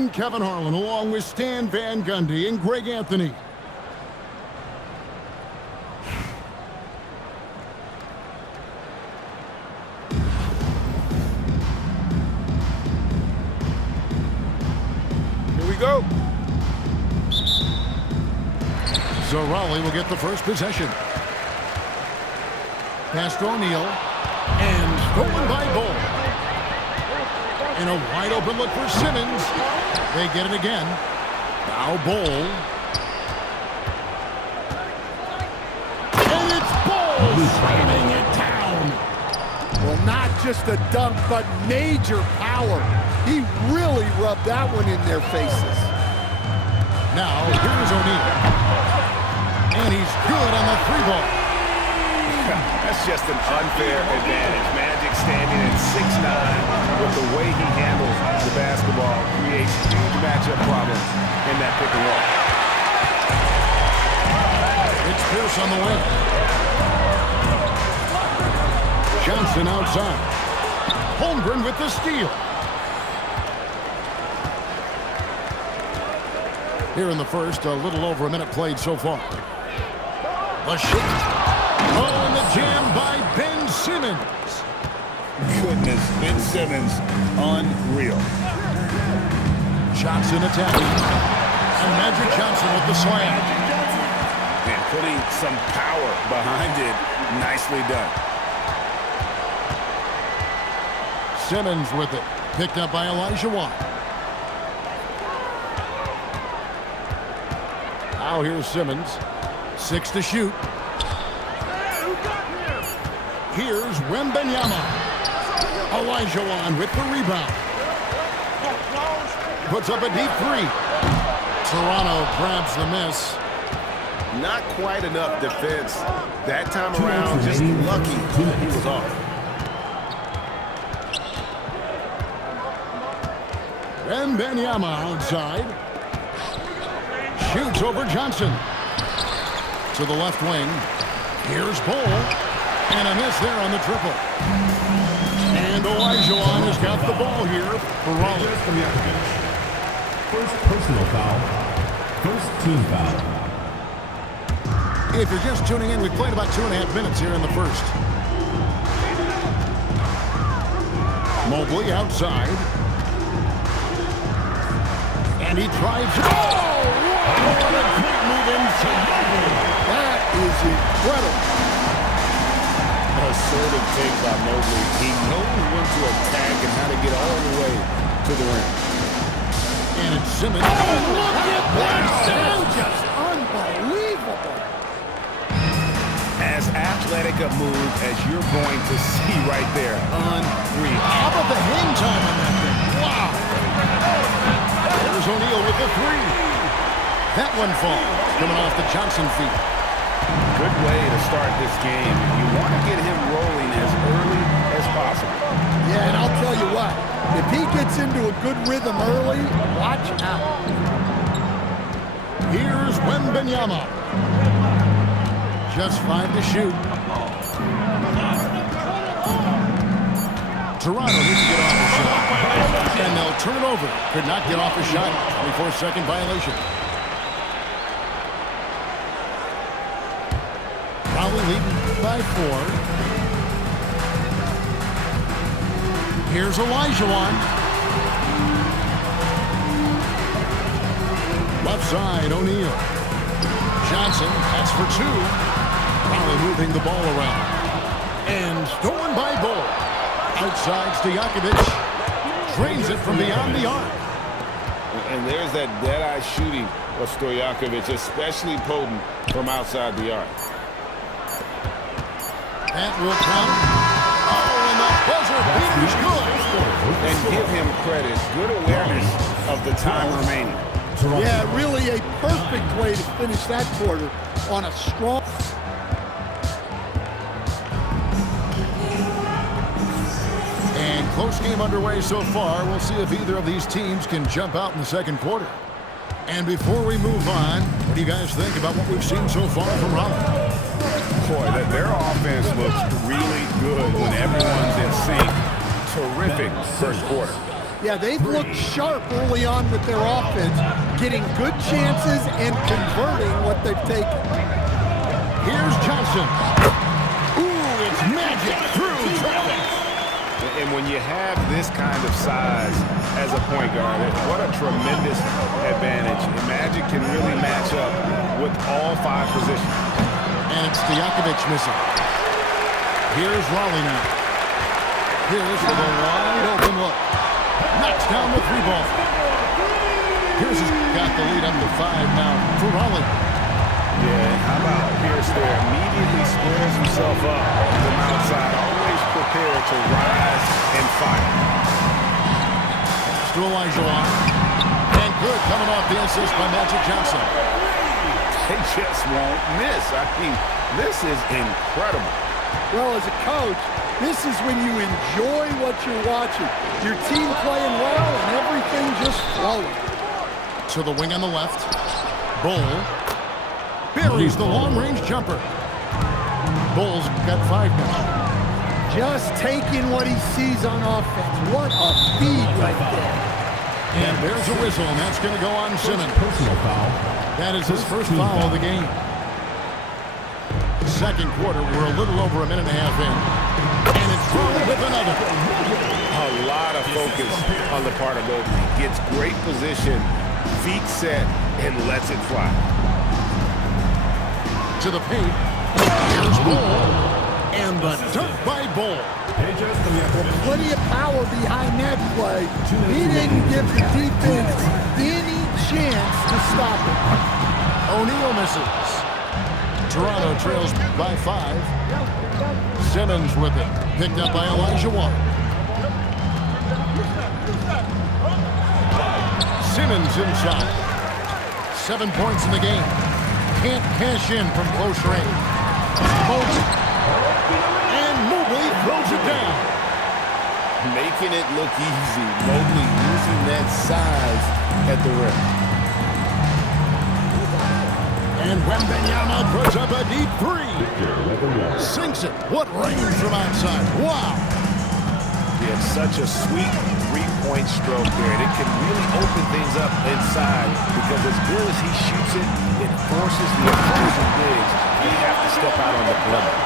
in Kevin Harlan along with Stan Van Gundy and Greg Anthony. Here we go. Zarali will get the first possession. Pass to O'Neal. And stolen by Bull. And a wide open look for Simmons. They get it again. Now Bull. And it's Bull slamming it down. Well, not just a dunk, but major power. He really rubbed that one in their faces. Now, here's O'Neal. And he's good on the three ball. That's just an unfair advantage. Magic standing at 6'9", with the way he handles the basketball creates huge matchup problems in that pick and roll. It's Pierce on the wing. Johnson outside. Holmgren with the steal. Here in the first, a little over a minute played so far. The shoot. Oh, and the jam by Ben Simmons. Goodness, Ben Simmons, unreal. Johnson attacking. And Magic Johnson with the slam. And putting some power behind it. Nicely done. Simmons with it. Picked up by Elijah Watt. Now here's Simmons. 6 to shoot. Here's Wembanyama. Elijah Wan with the rebound. Puts up a deep three. Toronto grabs the miss. Not quite enough defense. That time around, just lucky he was off. Wembanyama outside. Shoots over Johnson. To the left wing. Here's Bull. And a miss there on the triple. And Olajuwon has got the ball here for Raleigh. First personal foul. First team foul. If you're just tuning in, we played about 2.5 minutes here in the first. Mobley outside. And he drives it. Oh! What a quick move inside. That is incredible. Assertive take by Mobley. He knows when to attack and how to get all the way to the rim. And it's Simmons. Oh, look at that! That's just unbelievable. As athletic a move as you're going to see right there. Unreal. How about the hang time on that thing? Wow. There's O'Neal with the three. That one falls, coming off the Johnson feet. Good way to start this game. You want to get him rolling as early as possible. Yeah, and I'll tell you what. If he gets into a good rhythm early, watch out. Here's Wembanyama. Just 5 to shoot. Toronto needs to get off the shot. And they'll turn it over. Could not get off the shot. 24-second violation. Raleigh leading by 4. Here's Olajuwon. Left side, O'Neal. Johnson, that's for 2. Raleigh moving the ball around. And stolen by Bull. Outside, Stojakovic drains it from beyond the arc. And there's that dead-eye shooting of Stojakovic, especially potent from outside the arc. That will count. Oh, and the buzzer beater's good. And give him credit. Good awareness of the time remaining. Yeah, really a perfect way to finish that quarter on a strong... And close game underway so far. We'll see if either of these teams can jump out in the second quarter. And before we move on, what do you guys think about what we've seen so far from Raleigh? Boy, their offense looks really good when everyone's in sync. Terrific first quarter. Yeah, they've looked sharp early on with their offense, getting good chances and converting what they've taken. Here's Johnson. Ooh, it's magic through traffic. And when you have this kind of size as a point guard, what a tremendous advantage. Magic can really match up with all 5 positions. And it's Stojakovic missing. Here's Raleigh now. Here's with a wide open look. Knocks down the 3-ball. Pierce has got the lead up to 5 now for Raleigh. Yeah, how about Pierce there? Immediately squares himself up from outside, always prepared to rise and fire. To Elijah. And good coming off the assist by Magic Johnson. They just won't miss. I mean, this is incredible. Well, as a coach, this is when you enjoy what you're watching. Your team playing well and everything just flowing. To the wing on the left. Bull buries the long-range jumper. Bull's got 5 now. Just taking what he sees on offense. What a feed right there. And there's a whistle, and that's going to go on Simmons. Personal foul. That is his first foul of the game. Second quarter, we're a little over a minute and a half in. And it's Raleigh with another. A lot of focus on the part of Oakley. Gets great position, feet set, and lets it fly. To the paint. Here's Bull. And the dunk by Bull. Plenty of power behind that play. He didn't give the defense any chance to stop it. O'Neal misses. Toronto trails by 5. Simmons with it. Picked up by Elijah Wan. Simmons inside. 7 points in the game. Can't cash in from close range. Mobley. And Mobley throws it down. Making it look easy. Mobley using that size at the rim. And Wembanyama puts up a deep 3. Sinks it. What range from outside. Wow. He has such a sweet 3-point stroke there, and it can really open things up inside because as good as he shoots it, it forces the opposing bigs. You have to step out on the perimeter.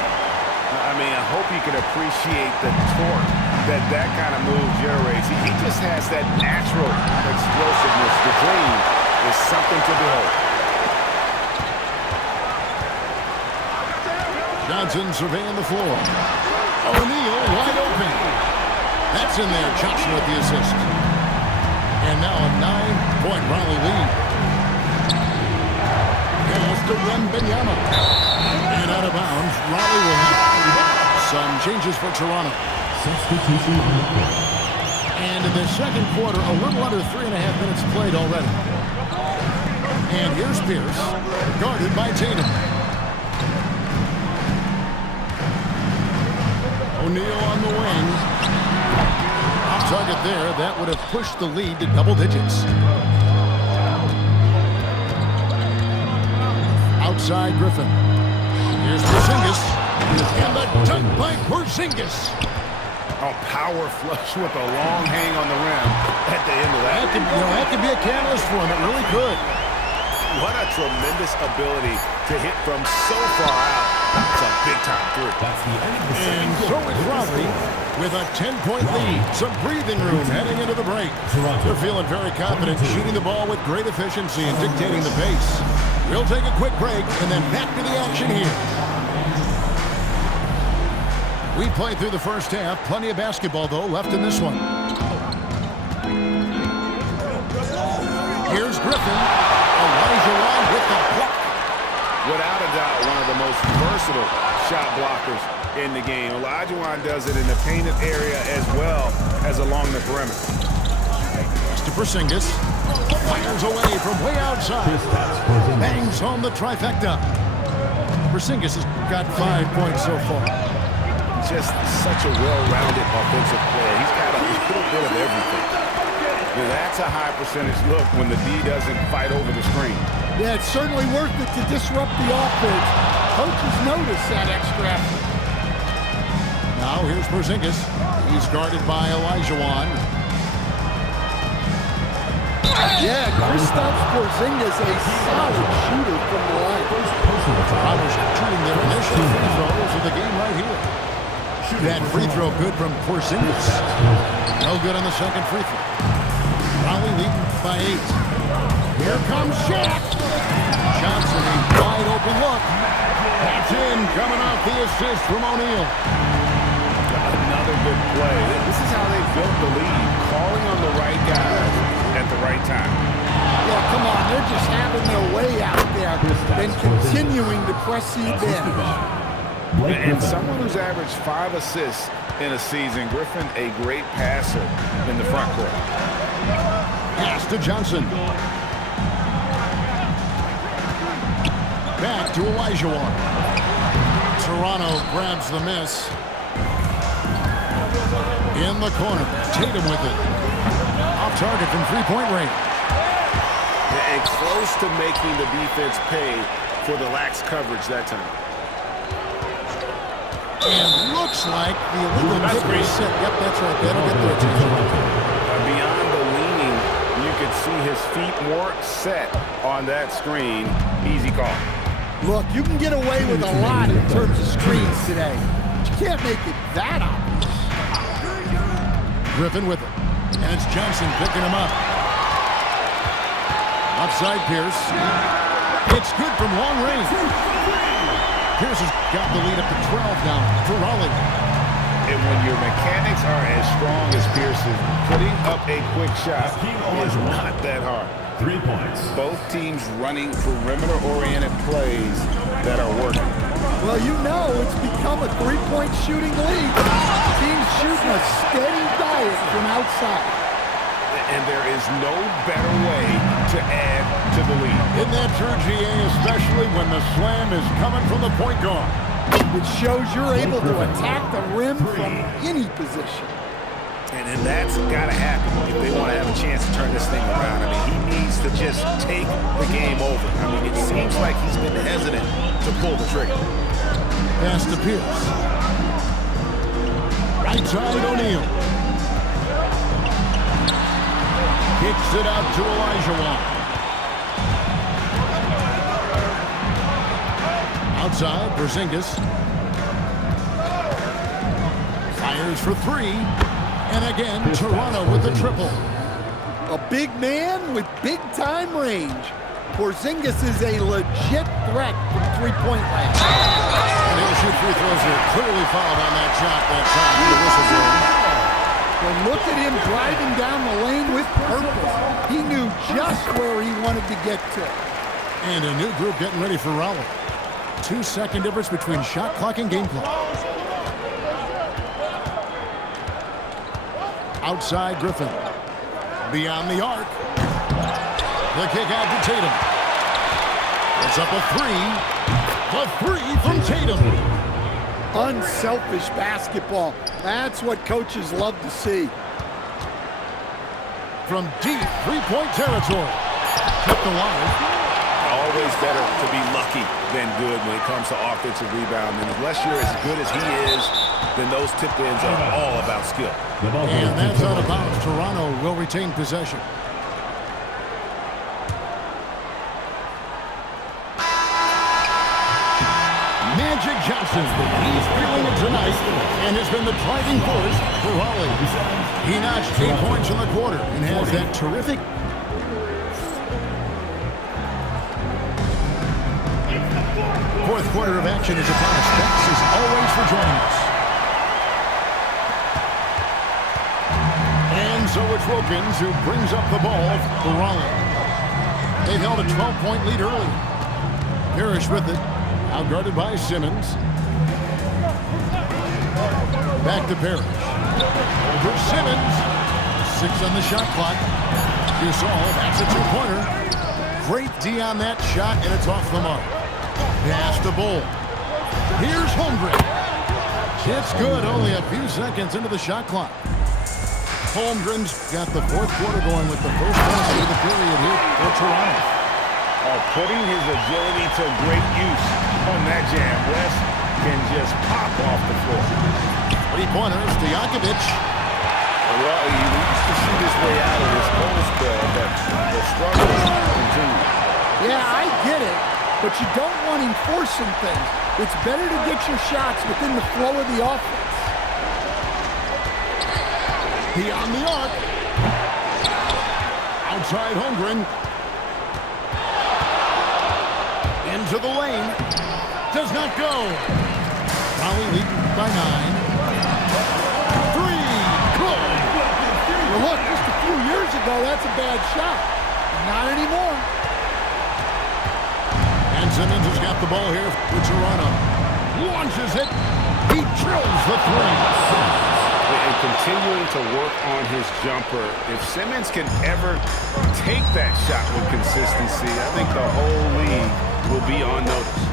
I mean, I hope you can appreciate the torque that kind of move generates. He just has that natural explosiveness. The dream is something to behold. Johnson surveying the floor. O'Neal wide open. That's in there. Johnson with the assist. And now a 9-point Raleigh lead. Pass to Wembanyama. And out of bounds, Raleigh will have some changes for Toronto. Substitution on the court. And in the second quarter, a little under 3.5 minutes played already. And here's Pierce, guarded by Tatum. O'Neal on the wing. Off target there. That would have pushed the lead to double digits. Outside Griffin. Here's Porzingis. And the dunk by Porzingis. A power flush with a long hang on the rim at the end of that. That could be a catalyst for him. It really could. What a tremendous ability to hit from so far out. It's a big-time 3. That's the end of the And so is Raleigh with a 10-point lead. Some breathing room heading into the break. They're feeling very confident, shooting the ball with great efficiency and dictating the pace. We'll take a quick break and then back to the action here. We played through the first half. Plenty of basketball, though, left in this one. Here's Griffin. Elijah Wan with the block. Without a doubt, one of the most versatile shot blockers in the game. Elijah Wan does it in the painted area as well as along the perimeter. To Porzingis. Fires away from way outside. Bangs home the trifecta. Porzingis has got 5 points so far. Just such a well-rounded offensive player. He's got a little bit of everything. That's a high percentage look when the D doesn't fight over the screen. Yeah, it's certainly worth it to disrupt the offense. Coaches notice that extra effort. Now here's Porzingis. He's guarded by Elijah Wan. Yeah, Kristaps Porzingis, a solid shooter from the line. Toronto's shooting their initial free throws of the game right here. That free throw good from Porzingis. No good on the second free throw. Raleigh leading by 8. Here comes Shaq. Johnson, a wide open look. That's in, coming off the assist from O'Neal. Another good play. This is how they built the lead, calling on the right guys at the right time. Yeah, come on, they're just having their way out there and continuing to press the advantage. And someone who's averaged 5 assists in a season, Griffin, a great passer in the front court. Pass to Johnson. Back to Olajuwon. Toronto grabs the miss. In the corner, Tatum with it. Off target from three-point range. And close to making the defense pay for the lax coverage that time. And looks like the illegal kick is set. Yep, that's right. That'll get their attention. Beyond the leaning, you could see his feet more set on that screen. Easy call. Look, you can get away with a lot in terms of screens today. But you can't make it that obvious. Griffin with it. And it's Johnson picking him up. Outside Pierce. It's good from long range. Pierce has got the lead up to 12 now for Raleigh. And when your mechanics are as strong as Pierce's, putting up a quick shot is not that hard. 3 points. Both teams running perimeter-oriented plays that are working. Well, you know it's become a three-point shooting league. Teams shooting a steady diet from outside. And there is no better way to add to the lead. In that true, GA, especially when the slam is coming from the point guard. Which shows you're able to attack the rim from any position. And that's got to happen if they want to have a chance to turn this thing around. I mean, he needs to just take the game over. I mean, it seems like he's been hesitant to pull the trigger. Pass to Pierce. Right side O'Neal. Kicks it out to Olajuwon. Outside, Porzingis. Fires for 3. And again, Toronto with the triple. A big man with big-time range. Porzingis is a legit threat from three-point range. And he'll shoot free throws here. Clearly fouled on that shot that time. The whistle blown. Well, look at him driving down the lane with purpose. He knew just where he wanted to get to. And a new group getting ready for Raleigh. 2-second difference between shot clock and game clock. Outside Griffin. Beyond the arc. The kick out to Tatum. It's up a 3. The 3 from Tatum. Unselfish basketball. That's what coaches love to see. From deep three-point territory. Kept alive. Always better to be lucky than good when it comes to offensive rebound. And unless you're as good as he is, then those tip-ins are all about skill. And that's out of bounds. Toronto will retain possession. Magic Johnson, he's feeling it tonight and has been the driving force for Raleigh. He notched 8 points in the quarter and has that terrific. Fourth quarter of action is upon us. Thanks as always for joining us. And so it's Wilkins who brings up the ball for Raleigh. They've held a 12-point lead early. Parrish with it. Outguarded by Simmons. Back to Parrish. For Simmons. 6 on the shot clock. Gasol, that's a 2-pointer. Great D on that shot, and it's off the mark. Pass to Bull. Here's Holmgren. It's good, only a few seconds into the shot clock. Holmgren's got the fourth quarter going with the first pass of the period here for Toronto. Putting his agility to great use on that jam. West can just pop off the floor. 3-pointers to Jokic. Well, he used to see this way out of this post, but the struggles continue. Yeah, I get it, but you don't want him forcing things. It's better to get your shots within the flow of the offense. Beyond the arc. Outside Holmgren. Into the lane. Does not go. Raleigh leading by 9. 3. Good. Well, look, just a few years ago, that's a bad shot. Not anymore. And Simmons has got the ball here with Toronto. Launches it. He drills the 3. And continuing to work on his jumper. If Simmons can ever take that shot with consistency, I think the whole league will be on notice.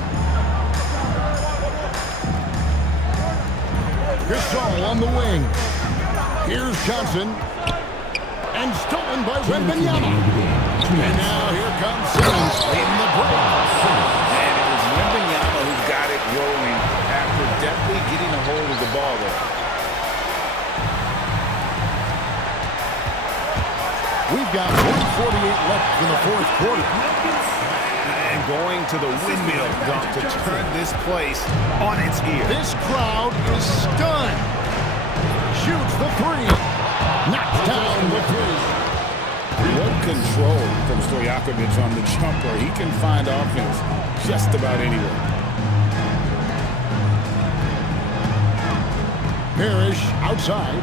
Gasol on the wing. Here's Johnson. And stolen by Wembanyama. And now here comes Simmons leading the break. And it was Wembanyama who got it rolling after definitely getting a hold of the ball there. We've got 1:48 left in the fourth quarter. And going to the windmill dunk to turn this place on its ear. This crowd is stunned. Shoots the 3. Knocks down the 3. What control from Stojakovic on the jumper. He can find offense just about anywhere. Parrish outside.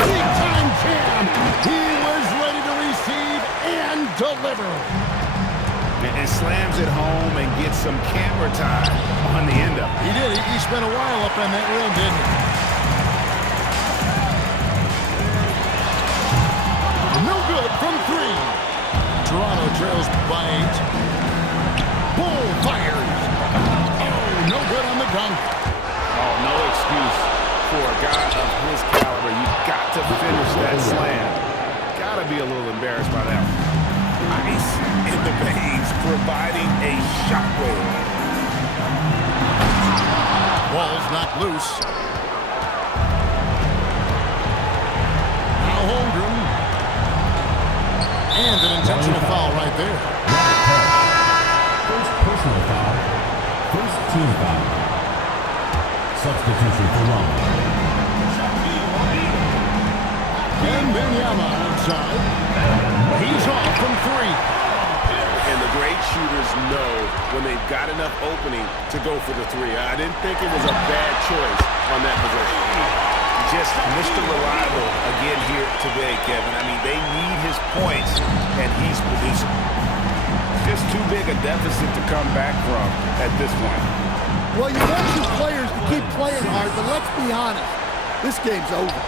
Big-time jam. He was ready to receive and deliver. And slams it home and gets some camera time on the end of it. He did. He spent a while up on that rim, didn't he? No good from 3. Toronto trails by 8. Bull fires. Oh, no good on the dunk. Oh, no excuse for a guy of his caliber. You've got to finish that slam. Got to be a little embarrassed by that one. Ice in the veins, providing a shockwave. Ball's knocked loose. Now Holmgren. And an intentional foul right there. First personal foul. First team foul. Substitution for Long. Wembanyama outside. He's off from 3. And the great shooters know when they've got enough opening to go for the 3. I didn't think it was a bad choice on that possession. Just Mr. Reliable again here today, Kevin. I mean, they need his points, and he's producing. Just too big a deficit to come back from at this point. Well, you want your players to keep playing hard, but let's be honest. This game's over.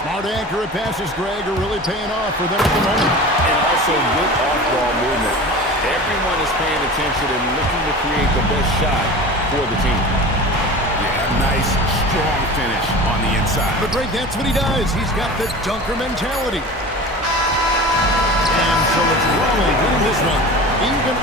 Smart, accurate passes, Greg, are really paying off for them at the moment. And also good off-ball movement. Everyone is paying attention and looking to create the best shot for the team. Yeah, nice, strong finish on the inside. But Greg, that's what he does. He's got the dunker mentality. And so it's Raleigh winning this one. Even